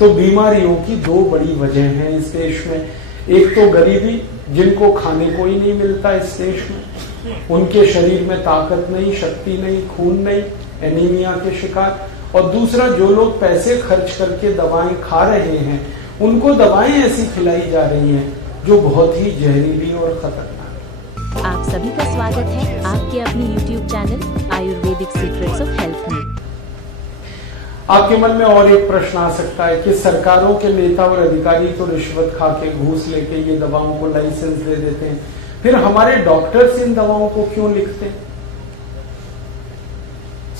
तो बीमारियों की दो बड़ी वजह हैं इस देश में। एक तो गरीबी, जिनको खाने को ही नहीं मिलता इस देश में, उनके शरीर में ताकत नहीं, शक्ति नहीं, खून नहीं, एनीमिया के शिकार। और दूसरा, जो लोग पैसे खर्च करके दवाएं खा रहे हैं, उनको दवाएं ऐसी खिलाई जा रही हैं जो बहुत ही जहरीली और खतरनाक। आप सभी का स्वागत है आपके अपनी YouTube channel Ayurvedic secrets of health में। आपके मन में और एक प्रश्न आ सकता है कि सरकारों के नेता और अधिकारी तो रिश्वत खा के, घूस लेके ये दवाओं को लाइसेंस दे देते हैं, फिर हमारे डॉक्टर्स इन दवाओं को क्यों लिखते हैं?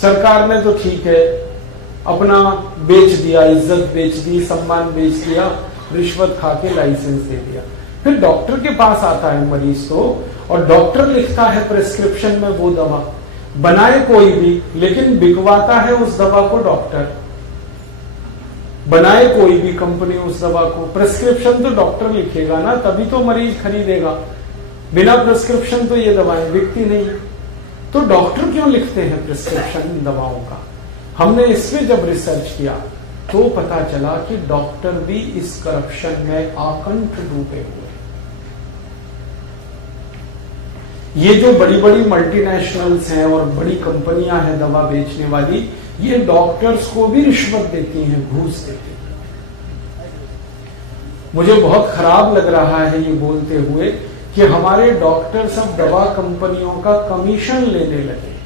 सरकार ने तो ठीक है अपना बेच दिया, इज्जत बेच दी, सम्मान बेच दिया, रिश्वत खा के लाइसेंस दे दिया। फिर डॉक्टर के पास आता है मरीज तो, और डॉक्टर लिखता है प्रिस्क्रिप्शन में वो दवा, बनाए कोई भी, लेकिन बिकवाता है उस दवा को डॉक्टर। बनाए कोई भी कंपनी उस दवा को, प्रिस्क्रिप्शन तो डॉक्टर लिखेगा ना, तभी तो मरीज खरीदेगा। बिना प्रिस्क्रिप्शन तो ये दवाएं बिकती नहीं है। तो डॉक्टर क्यों लिखते हैं प्रिस्क्रिप्शन इन दवाओं का? हमने इसमें जब रिसर्च किया तो पता चला कि डॉक्टर भी इस करप्शन में आकंठ डूबे हुए। ये जो बड़ी बड़ी मल्टीनेशनल्स हैं और बड़ी कंपनियां हैं दवा बेचने वाली, ये डॉक्टर्स को भी रिश्वत देती हैं, घूस देती हैं। मुझे बहुत खराब लग रहा है ये बोलते हुए कि हमारे डॉक्टर सब दवा कंपनियों का कमीशन लेने लगे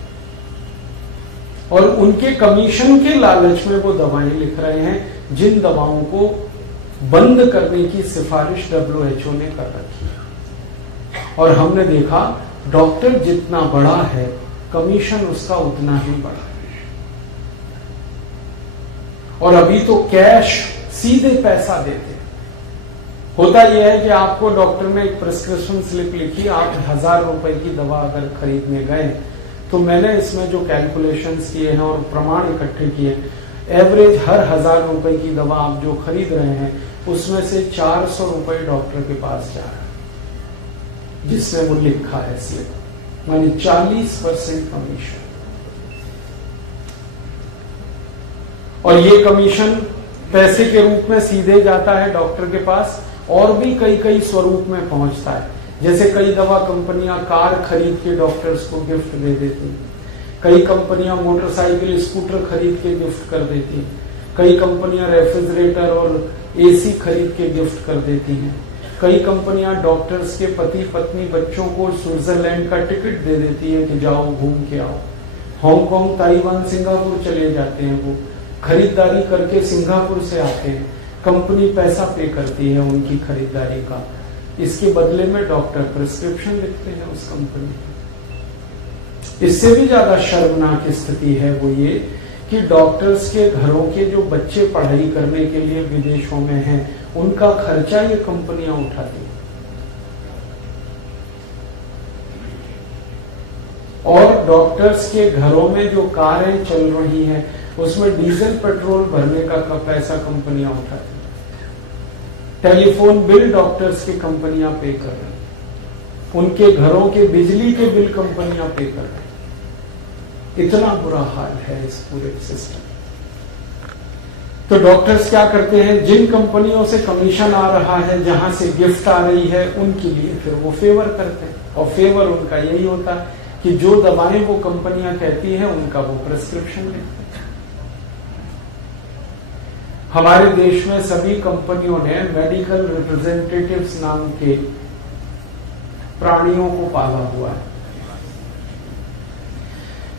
और उनके कमीशन के लालच में वो दवाएं लिख रहे हैं जिन दवाओं को बंद करने की सिफारिश WHO ने कर रखी है। और हमने देखा डॉक्टर जितना बड़ा है, कमीशन उसका उतना ही बड़ा है। और अभी तो कैश, सीधे पैसा देते हैं। होता यह है कि आपको डॉक्टर ने एक प्रिस्क्रिप्शन स्लिप लिखी, आप 1000 रुपए की दवा अगर खरीदने गए, तो मैंने इसमें जो कैलकुलेशंस किए हैं और प्रमाण इकट्ठे किए, एवरेज हर 1000 रुपए की दवा आप जो खरीद रहे हैं उसमें से 400 रुपए डॉक्टर के पास जा रहे हैं, जिसमें वो लिखा है स्लिप, मानी 40% कमीशन। और ये कमीशन पैसे के रूप में सीधे जाता है डॉक्टर के पास, और भी कई कई स्वरूप में पहुंचता है। जैसे कई दवा कंपनियां कार खरीद के डॉक्टर्स को गिफ्ट दे देती हैं, कई कंपनियां मोटरसाइकिल, स्कूटर खरीद के गिफ्ट कर देती हैं, कई कंपनियां रेफ्रिजरेटर और AC खरीद के गिफ्ट कर देती हैं, कई कंपनियां डॉक्टर्स के पति पत्नी बच्चों को स्विट्जरलैंड का टिकट दे देती है कि जाओ घूम के आओ। हांगकांग, ताइवान, सिंगापुर चले जाते हैं, वो खरीदारी करके सिंगापुर से आते हैं, कंपनी पैसा पे करती है उनकी खरीदारी का, इसके बदले में डॉक्टर प्रिस्क्रिप्शन लिखते हैं उस कंपनी की। इससे भी ज्यादा शर्मनाक स्थिति है वो ये कि डॉक्टर्स के घरों के जो बच्चे पढ़ाई करने के लिए विदेशों में हैं, उनका खर्चा ये कंपनियां उठाती हैं। और डॉक्टर्स के घरों में जो कारें चल रही हैं, उसमें डीजल पेट्रोल भरने का पैसा कंपनियां उठाती हैं। टेलीफोन बिल डॉक्टर्स की कंपनियां पे कर रही हैं, उनके घरों के बिजली के बिल कंपनियां पे कर रही हैं। इतना बुरा हाल है इस पूरे सिस्टम। तो डॉक्टर्स क्या करते हैं, जिन कंपनियों से कमीशन आ रहा है, जहां से गिफ्ट आ रही है, उनके लिए फिर वो फेवर करते हैं। और फेवर उनका यही होता है कि जो दवाएं वो कंपनियां कहती हैं उनका वो प्रिस्क्रिप्शन लेते हैं। हमारे देश में सभी कंपनियों ने मेडिकल रिप्रेजेंटेटिव्स नाम के प्राणियों को पाला हुआ है।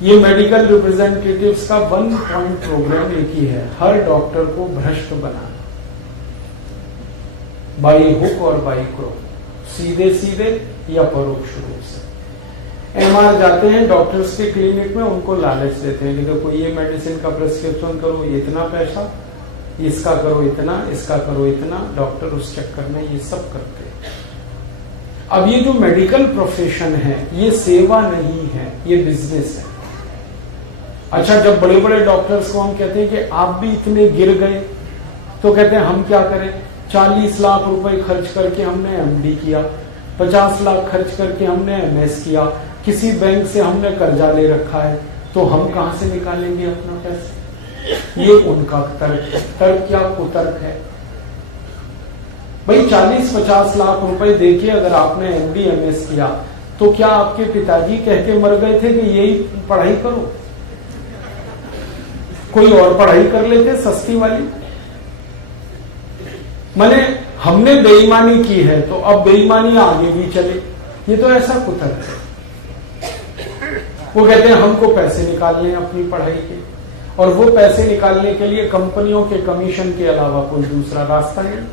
ये मेडिकल रिप्रेजेंटेटिव्स का 1 पॉइंट प्रोग्राम एक ही है, हर डॉक्टर को भ्रष्ट बनाना, बाई हुक और बाई क्रोक, सीधे सीधे या परोक्ष रूप से। MR जाते हैं डॉक्टर्स के क्लिनिक में, उनको लालच देते हैं कि देखो ये मेडिसिन का प्रिस्क्रिप्शन करो, ये इतना पैसा, इसका करो इतना, इसका करो इतना। डॉक्टर उस चक्कर में ये सब करते हैं। अब ये जो मेडिकल प्रोफेशन है, ये सेवा नहीं है, ये बिजनेस है। अच्छा, जब बड़े बड़े डॉक्टर्स को हम कहते हैं कि आप भी इतने गिर गए, तो कहते हैं हम क्या करें, 40 लाख रुपए खर्च करके हमने MD किया, 50 लाख खर्च करके हमने MS किया, किसी बैंक से हमने कर्जा ले रखा है, तो हम कहां से निकालेंगे अपना पैसा? ये उनका तर्क है। तर्क क्या कुतर्क है? भाई 40-50 लाख रुपए देके अगर आपने MD MS किया तो क्या आपके पिताजी कह के मर गए थे कि यही पढ़ाई करो? कोई और पढ़ाई कर लेते सस्ती वाली? माने हमने बेईमानी की है तो अब बेईमानी आगे भी चले, ये तो ऐसा कुतर्क है। वो कहते हैं हमको पैसे निकालने हैं अपनी पढ़ाई के, और वो पैसे निकालने के लिए कंपनियों के कमीशन के अलावा कोई दूसरा रास्ता नहीं।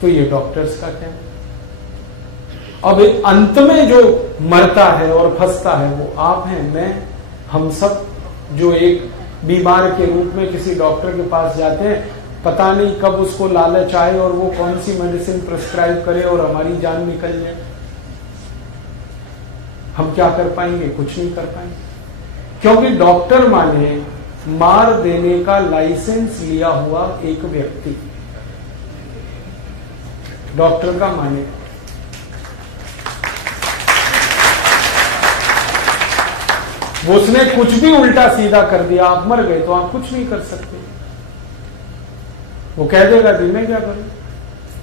तो ये डॉक्टर्स का कहना। अब अंत में जो मरता है और फंसता है वो आप हैं, मैं, हम सब, जो एक बीमार के रूप में किसी डॉक्टर के पास जाते हैं, पता नहीं कब उसको लालच आए और वो कौन सी मेडिसिन प्रिस्क्राइब करे और हमारी जान निकल जाए। हम क्या कर पाएंगे? कुछ नहीं कर पाएंगे, क्योंकि डॉक्टर माने मार देने का लाइसेंस लिया हुआ एक व्यक्ति, डॉक्टर का माने। उसने कुछ भी उल्टा सीधा कर दिया, आप मर गए तो आप कुछ नहीं कर सकते। वो कह देगा जी मैं क्या करूं,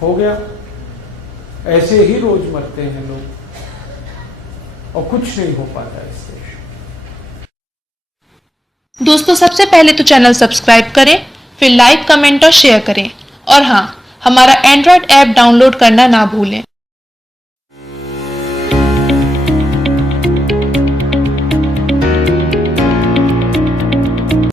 हो गया। ऐसे ही रोज मरते हैं लोग और कुछ नहीं हो पाता इस देश। दोस्तों, सबसे पहले तो चैनल सब्सक्राइब करें, फिर लाइक, कमेंट और शेयर करें। और हाँ, हमारा एंड्रॉयड ऐप डाउनलोड करना ना भूलें।